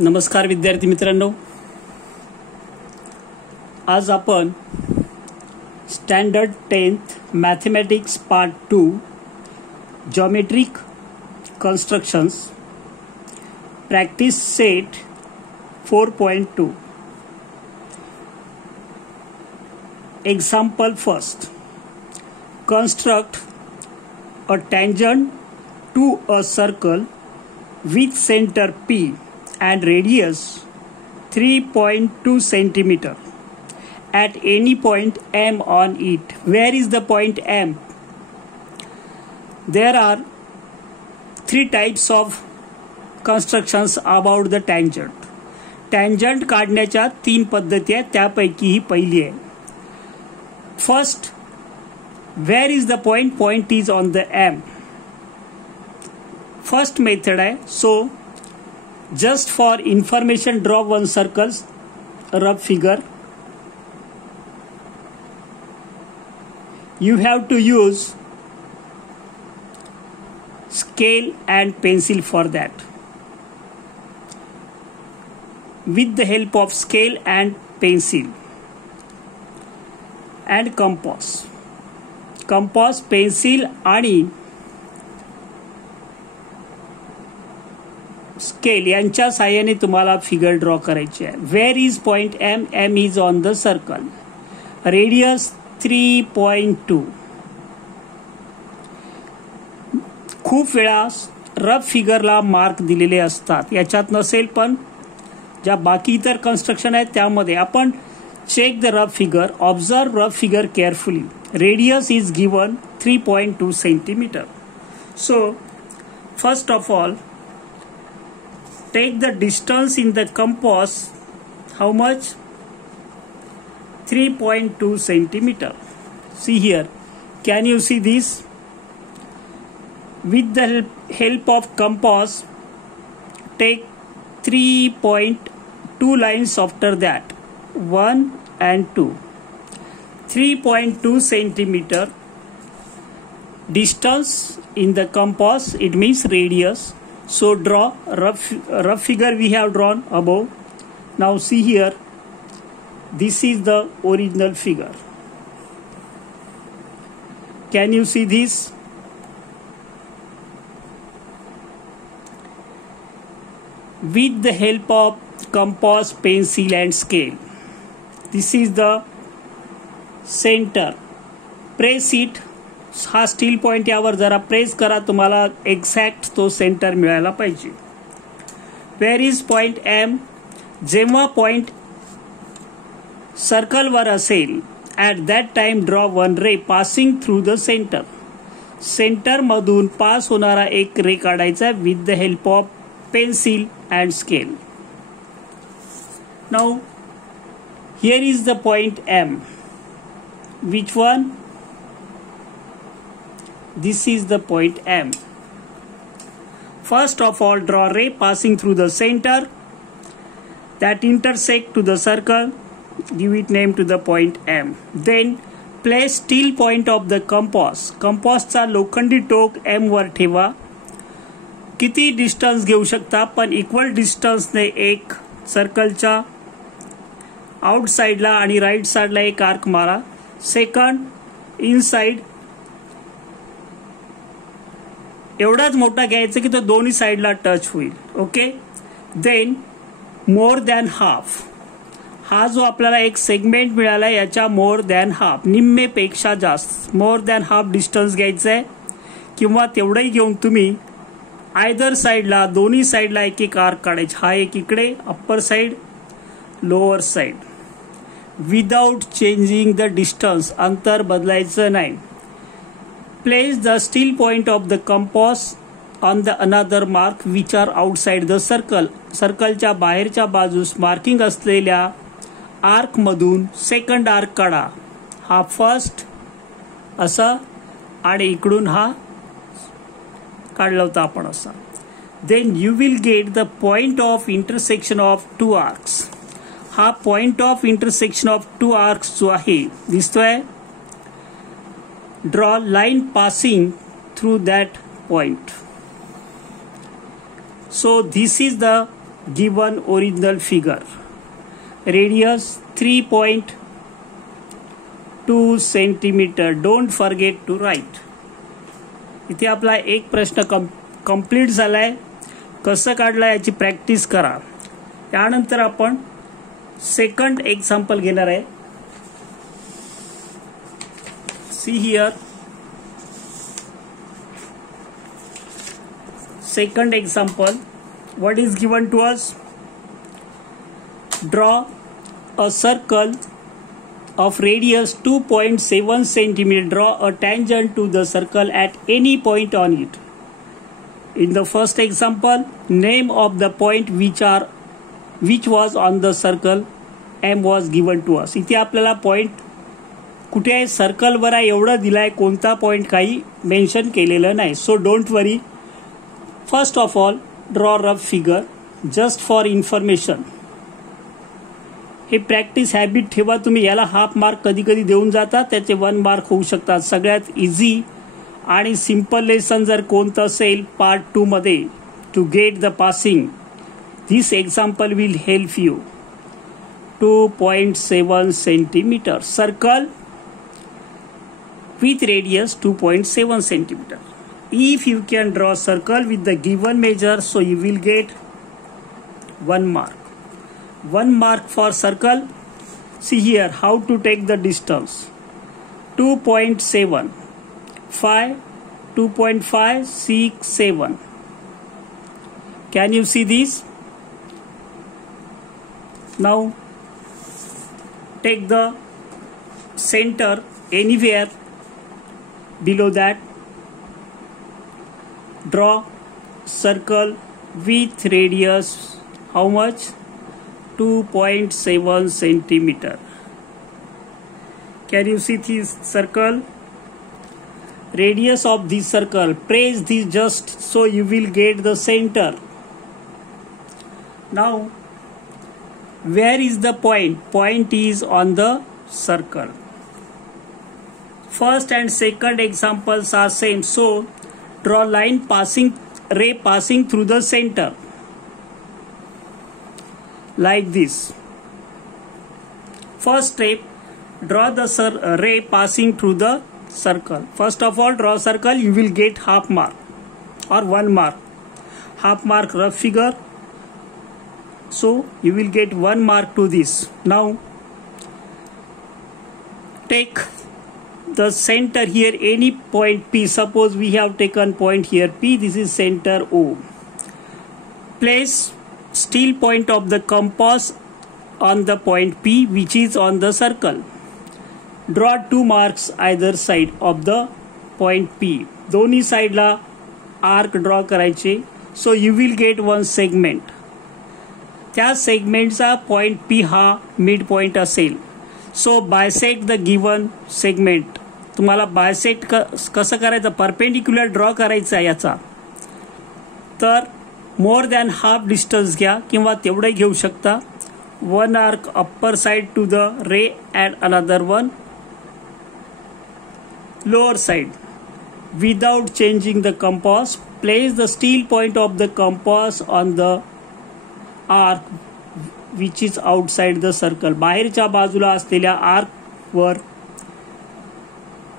नमस्कार विद्यार्थी मित्रांनो, आज आपण standard 10th mathematics part 2 geometric constructions practice set 4.2 example first. Construct a tangent to a circle with center P and radius 3.2 centimeter at any point M on it. Where is the point M? There are three types of constructions about the tangent. Tangent काढण्याच्या तीन पद्धती आहेत, त्यापैकी ही पहिली आहे. First, where is the point? Point is on the M. First method है, so just for information draw one circles, rough figure. You have to use scale and pencil for that. With the help of scale and pencil and compass, pencil आणि scale यांच्या साहाय्याने तुम्हाला figure draw करायची आहे. Where is point M? M is on the circle. Radius 3.2. खूप वेळा rough फिगरला mark दिलेले असतात, याच्यात नसेल पण ज्या बाकी इतर कन्स्ट्रक्शन आहेत त्यामध्ये आपण check the rough figure, observe rough figure carefully. Radius is given 3.2 centimeter. So first of all, take the distance in the compass. How much? 3.2 centimeter. See here, can you see this? With the help of compass, take 3.2 lines after that. 1 and 2. 3.2 centimeter distance in the compass, it means radius. So draw rough figure we have drawn above. Now see here, this is the original figure. Can you see this? With the help of compass, pencil and scale, this is the center. Press it. हा steel point यावर जरा press करा, तुम्हाला exact तो centre मिळायला पाहिजे. Where is point M? जेव्हा point सर्कलवर असेल, at that time draw one ray passing through the centre. Centre मधून पास होणारा एक रे काढायचा with the help of pencil and scale. Now here is the point M. Which one? This is the point M. First of all, draw ray passing through the center that intersect to the circle. Give it name to the point M. Then place steel point of the compass. Compass चा लोखंडी टोक M वर ठेवा. किती distance घेऊ शकता, पण equal डिस्टन्सने एक सर्कलच्या out साइडला आणि राईट साइडला एक आर्क मारा. सेकंड, इनसाइड एवढाच मोठा घ्यायचा की तो दोन्ही साइडला टच होईल. Okay. Then more than half, हा जो आपल्याला एक सेगमेंट मिळाला याच्या मोर दॅन हाफ, निम्मेपेक्षा जास्त, मोर दॅन हाफ डिस्टन्स घ्यायचं आहे, किंवा तेवढंही घेऊन तुम्ही आयदर साइडला, दोन्ही साइडला एक एक आर्क काढायचा. हा एक इकडे, upper side, lower side, without changing the distance, अंतर बदलायचं नाही. Place the steel point of the compass on the another mark which are outside the circle. सर्कलच्या बाहेरच्या बाजूस मार्किंग असलेल्या आर्क मधून सेकंड आर्क काढा. हा फर्स्ट असा आणि इकडून हा काढला होता आपण असा. Then you will get the point of intersection of two arcs. हा point of intersection of two arcs जो आहे दिसतोय. Draw line passing through that point. So this is the given original figure. Radius 3.2 centimeter. Don't forget to write. इथे आपला एक प्रश्न complete झालाय. कसं काढला याची प्रॅक्टिस करा. त्यानंतर आपण सेकंड एक्झाम्पल घेणार आहे. See here. Second example, what is given to us? Draw a circle of radius 2.7 cm. Draw a tangent to the circle at any point on it. In the first example, name of the point which was on the circle M was given to us. इथे आपल्याला point कुठे आहे, सर्कलवर आहे एवढं दिलाय, कोणता point काही mention केलेलं नाही. So don't worry. First of all, draw rough figure just for information. हे प्रॅक्टिस हॅबिट ठेवा तुम्ही. याला हाफ मार्क कधी कधी देऊन जातात, त्याचे 1 मार्क होऊ शकतात. सगळ्यात इझी आणि सिंपल लेसन जर कोणतं असेल पार्ट 2 मध्ये, to get the passing, this example will help you. 2.7 centimetre circle with radius 2.7 centimetre. If you can draw a circle with the given measure, so you will get 1 mark. 1 mark for circle. See here how to take the distance. 2.7, 5, 2.5, 6, 7. Can you see this? Now take the center anywhere below that. Draw circle with radius how much? 2.7 centimeter. Can you see this circle? Radius of this circle. Press this just so you will get the center. Now, where is the point? Point is on the circle. First and second examples are same. So, draw line ray passing through the center like this. First step, draw the ray passing through the circle. First of all, draw circle. You will get half mark or 1 mark. Half mark rough figure. So you will get 1 mark to this. Now take the center here, any point P. Suppose we have taken point here P. This is center O. Place steel point of the compass on the point P, which is on the circle. Draw 2 marks either side of the point P. दोन्ही साइडला arc draw करायचे. So you will get one segment. त्या सेगमेंटचा point P हा mid point असेल. So bisect the given segment. तुम्हाला bisect कसं करायचं, perpendicular draw करायचा याचा. तर मोर दॅन हाफ डिस्टन्स घ्या किंवा तेवढे घेऊ शकता. 1 arc upper side to the ray and another 1 lower side. Without changing the compass, place the steel point of the compass on the arc which is outside the circle. बाहेरच्या बाजूला असलेल्या आर्कवर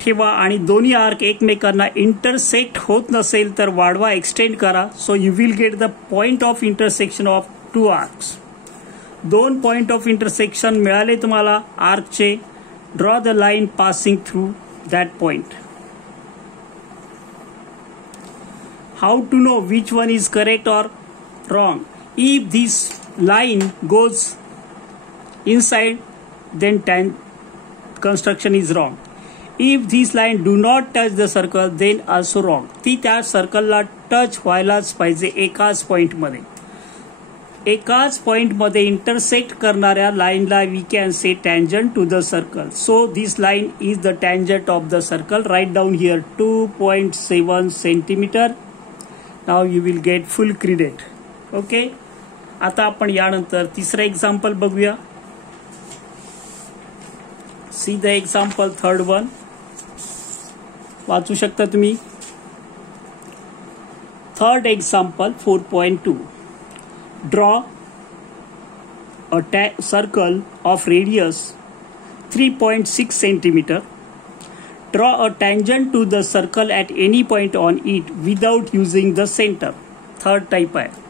ठेवा आणि दोन्ही आर्क एकमेकांना इंटरसेक्ट होत नसेल तर वाढवा, एक्सटेंड करा. So you will get the point of intersection of 2 arcs. 2 point of intersection मिळाले तुम्हाला आर्कचे. Draw the line passing through that point. How to know which one is correct or wrong? If this line goes inside, then construction is wrong. If this line do not touch the circle, then also wrong. ती त्या सर्कलला touch व्हायलाच पाहिजे एकाच पॉइंटमध्ये. एकाच पॉइंटमध्ये intersect करणाऱ्या लाईनला we can say tangent to the circle. So this line is the tangent of the circle. Right down here 2.7 centimetre. Now you will get full credit. Okay. आता आपण यानंतर तिसरं एक्झाम्पल बघूया. See the example third one. वाचू शकता तुम्ही. Third example 4.2. Draw a circle of radius 3.6 centimeter. Draw a tangent to the circle at any point on it without using the center. Third type आहे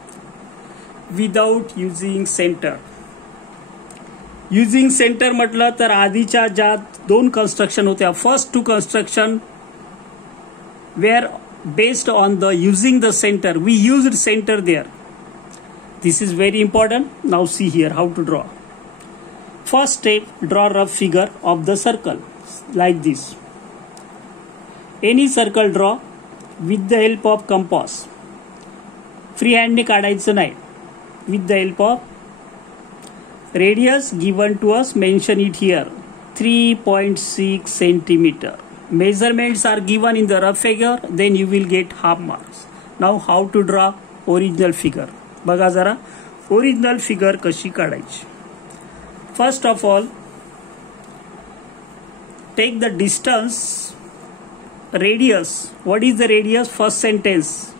without using center. Using center म्हटलं तर आधीच्या ज्या दोन construction होत्या, first two construction were based on the using the center. We used center there. This is very important. Now see here how to draw. First step, draw rough figure of the circle like this. Any circle draw with the help of compass. Free hand ने काढायचं नाही. With the help of radius given to us, mention it here, 3.6 centimeter. Measurements are given in the rough figure, then you will get half marks. Now how to draw original figure. बघा जरा original figure कशी काढायची. First of all, take the distance, radius. What is the radius? First sentence.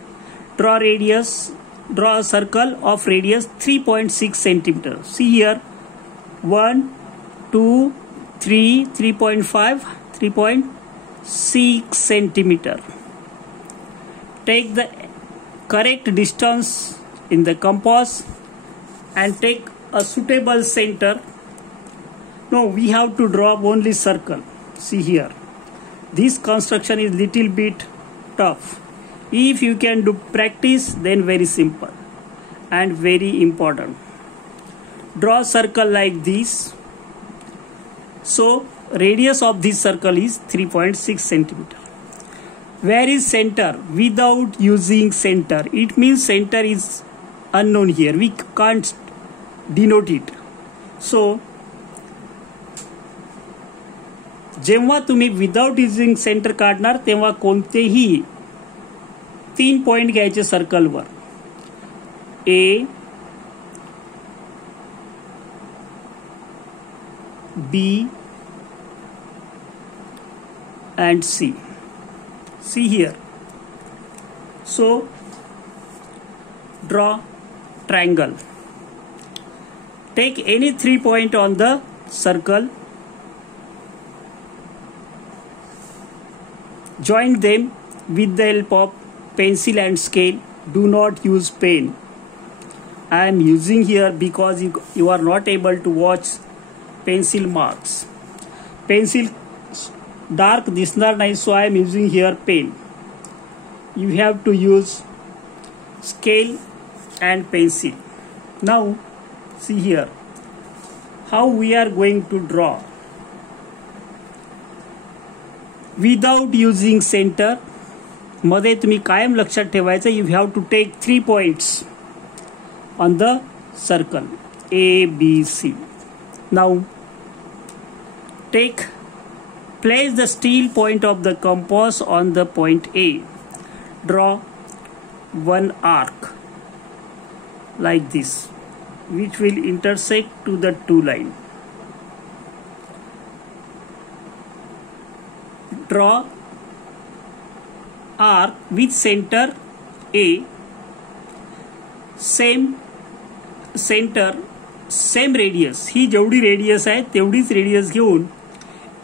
Draw radius. Draw a circle of radius 3.6 centimeter. See here, 1, 2, 3, 3.5, 3.6 centimeter. Take the correct distance in the compass and take a suitable center. No, we have to draw only circle. See here, this construction is little bit tough. If you can do practice, then very simple and very important. Draw circle like this. So radius of this circle is 3.6 centimeter. Where is center? Without using center, it means center is unknown here. We can't denote it. So जेव्हा तुम्ही without using centre काढणार तेव्हा कोणतेही 3 point घ्यायचे सर्कलवर. A, B and C. See here. So draw triangle. Take any 3 point on the circle. Join them with the help of pencil and scale. Do not use pen. I am using here because you are not able to watch pencil marks. Pencil dark दिसणार नाही, so I am using here pen. You have to use scale and pencil. Now see here how we are going to draw. Without using center मध्ये तुम्ही कायम लक्षात ठेवायचं, you have to take 3 points on the circle A, B, C. Now place the steel point of the compass on the point A. Draw one arc like this, which will intersect to the two line. Draw arc with center A, same center, same radius. ही जेवढी radius आहे तेवढीच radius घेऊन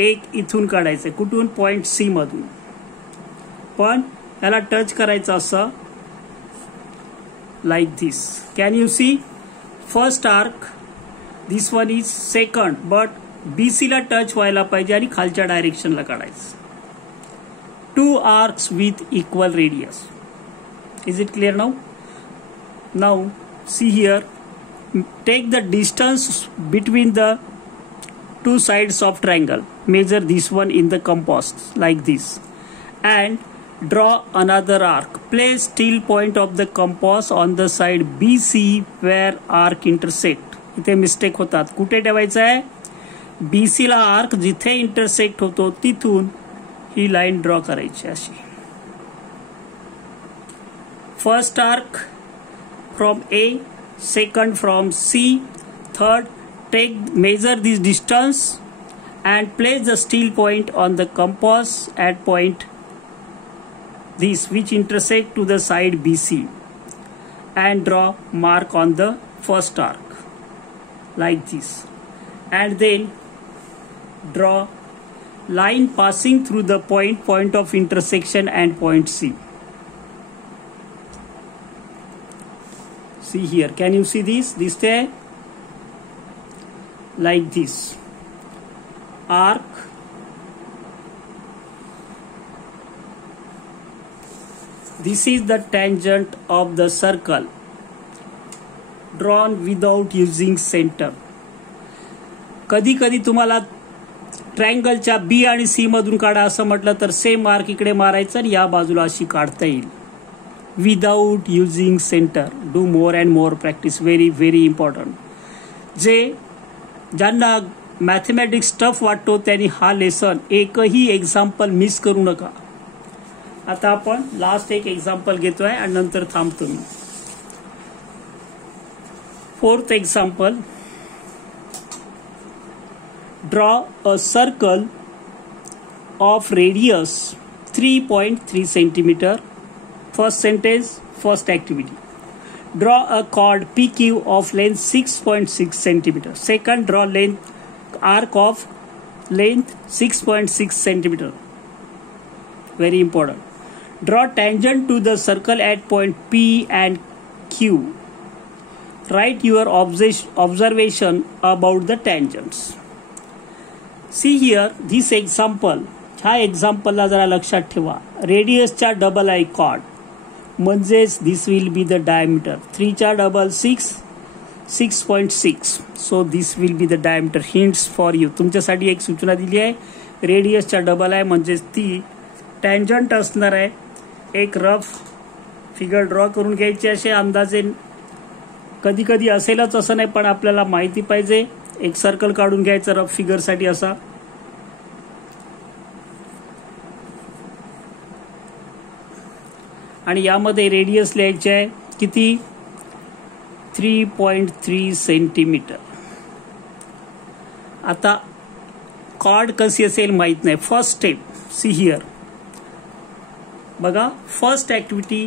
एक इथून काढायचं. कुठून? Point सी मधून. पण याला टच करायचं असं like this. Can you see? First arc, this one is second, but BC ला टच व्हायला पाहिजे आणि खालच्या डायरेक्शनला काढायचं. 2 arcs with equal radius. Is it clear now? Now see here, take the distance between the two sides of triangle. Measure this one in the compass like this and draw another arc. Place steel point of the compass on the side BC where arc intersect. इथे mistake होतात. कुठे ठेवायचं आहे? BC ला arc जिथे intersect होतो तिथून ही line draw करायची अशी. First arc from A, second from C, third measure this distance and place the steel point on the compass at point this which intersect to the side BC and draw mark on the first arc. like this, and then draw line passing through the point of intersection and point C. See here, can you see this there? Like this. Arc this is the tangent of the circle drawn without using center. कधी कधी तुम्हाला ट्रायंगलच्या B आणि सी मधून काढा असं म्हटलं तर same mark इकडे मारायचं आणि या बाजूला अशी काढता येईल without using centre. Do more and more practice. Very very important. ज्यांना मॅथमॅटिक्स टफ वाटतो त्यांनी हा लेसन एकही एक्झाम्पल मिस करू नका. आता आपण लास्ट एक एक्झाम्पल घेतोय आणि नंतर थांबतो मी. 4th example. Draw a circle of radius 3.3 centimeter. First sentence, first activity. Draw a chord PQ of length 6.6 centimeter. Second, draw arc of length 6.6 centimeter. Very important. Draw tangent to the circle at point P and Q. Write your observation about the tangents. See here, this example. ह्या एक्झाम्पलला जरा लक्षात ठेवा. रेडियसच्या double आहे chord, म्हणजेच this will be the diameter. 3च्या double 6.6. So this will be the diameter. Hints for you. तुमच्यासाठी एक सूचना दिली आहे. रेडियसच्या डबल आहे म्हणजेच ती टँजंट असणार आहे. एक रफ फिगर ड्रॉ करून घ्यायची असे अंदाजे. कधी कधी असेलच असं नाही, पण आपल्याला माहिती पाहिजे. एक सर्कल काढून घ्यायचं रफ फिगर साठी असा. आणि यामध्ये रेडियस लिहायचे आहे किती? 3.3 सेंटीमीटर. आता कॉर्ड कशी असेल माहित नाही. First step, see here. बघा, फर्स्ट ऍक्टिव्हिटी,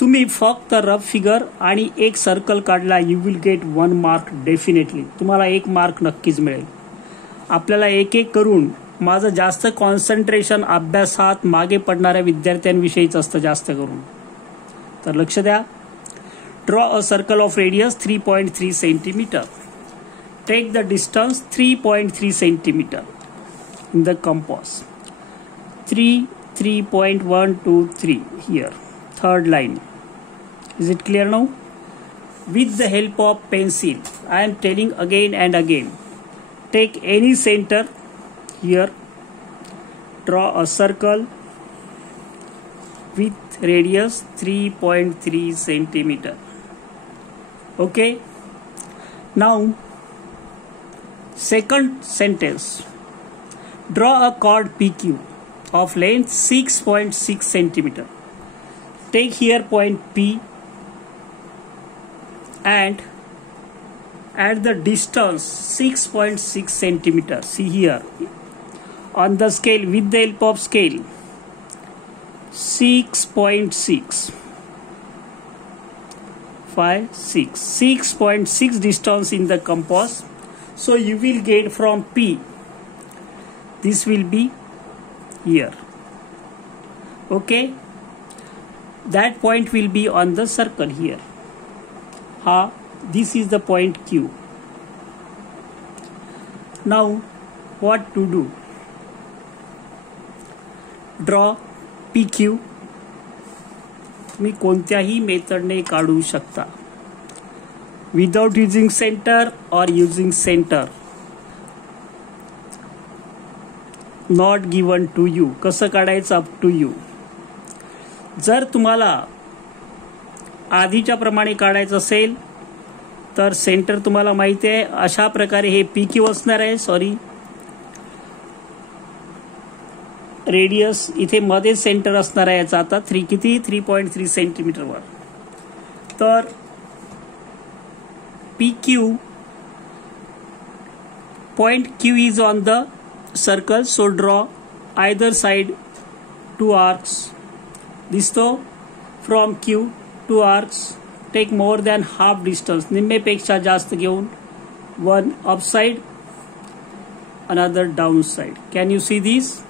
तुम्ही फक्त रफ फिगर आणि एक सर्कल काढला, you will gate 1 mark definitely. तुम्हाला 1 मार्क नक्कीच मिळेल. आपल्याला एक एक करून, माझं जास्त कॉन्सन्ट्रेशन अभ्यासात मागे पडणाऱ्या विद्यार्थ्यांविषयीच असतं जास्त करून. तर लक्ष द्या. Draw a circle of radius 3.3 centimetre. Take the distance 3.3 centimetre in the compass. 3.123 here. Third line. Is it clear now? With the help of pencil, I am telling again and again, take any center here, draw a circle with radius 3.3 centimeter. Okay. Now, second sentence. Draw a chord PQ of length 6.6 centimeter. Take here point P and at the distance 6.6 centimeter. See here on the scale, with the help of scale, 6.6 6.6 distance in the compass. So you will get from P, this will be here. Okay. That point will be on the circle here. This is the point Q. Now what to do? Draw PQ. तुम्ही कोणत्याही मेथडने काढू शकता. Without using center or using center. Not given to you. कसं काढायचं up to you. जर तुम्हाला आधीच्या प्रमाणे काढायचं असेल तर सेंटर तुम्हाला माहिती आहे. अशा प्रकारे हे PQ असणार आहे. सॉरी, रेडियस इथे मध्ये सेंटर असणार आहे याचा. आता 3.3 सेंटीमीटरवर. तर PQ point Q is on the circle, so draw either side 2 arcs. दिसतो. From Q 2 arcs. Take more than half distance. निम्मेपेक्षा जास्त घेऊन one upside, another downside. Can you see these?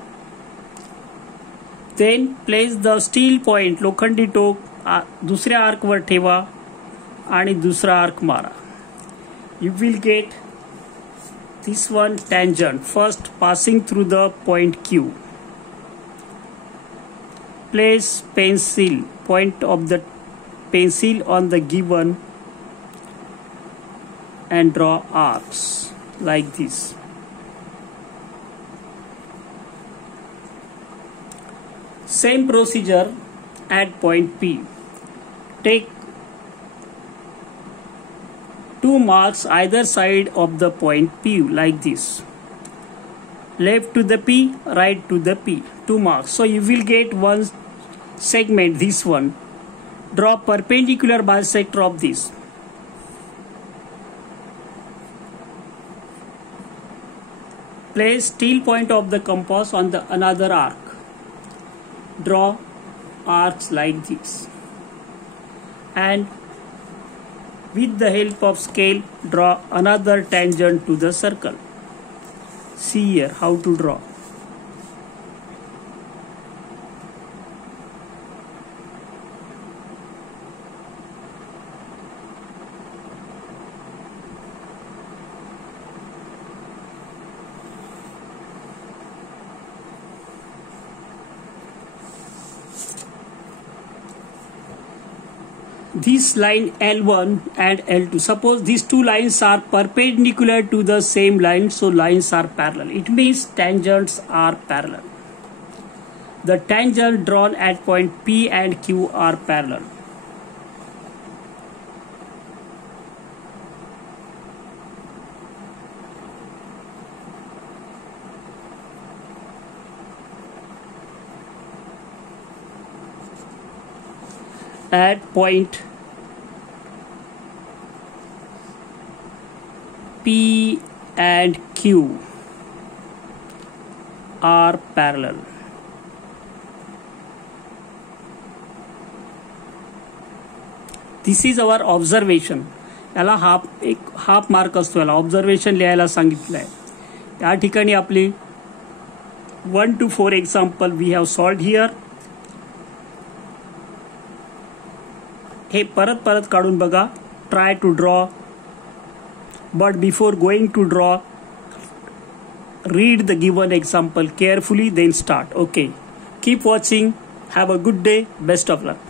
Then place the steel point, लोखंडी टोक दुसऱ्या arc वर ठेवा आणि दुसरा arc मारा. You will get this one tangent first passing through the point Q. Place pencil point of the pencil on the given and draw arcs like this. Same procedure at point P. Take 2 marks either side of the point P like this. Left to the P, right to the P. 2 marks. So you will get one segment, this one. Draw perpendicular bisector of this. Place steel point of the compass on the another arc. Draw arcs like this. And with the help of scale, draw another tangent to the circle. See here how to draw. This line L1 and L2. Suppose these two lines are perpendicular to the same line, so lines are parallel. It means tangents are parallel. The tangent drawn at point P and Q are parallel. At point P and Q are parallel. This is our observation. याला half mark असतो. याला observation लिहायला सांगितलं आहे. या ठिकाणी आपली 1 to 4 example we have solved here. हे परत परत काढून बघा. Try to draw, but before going to draw, read the given example carefully, then start. Okay, keep watching. Have a good day. Best of luck.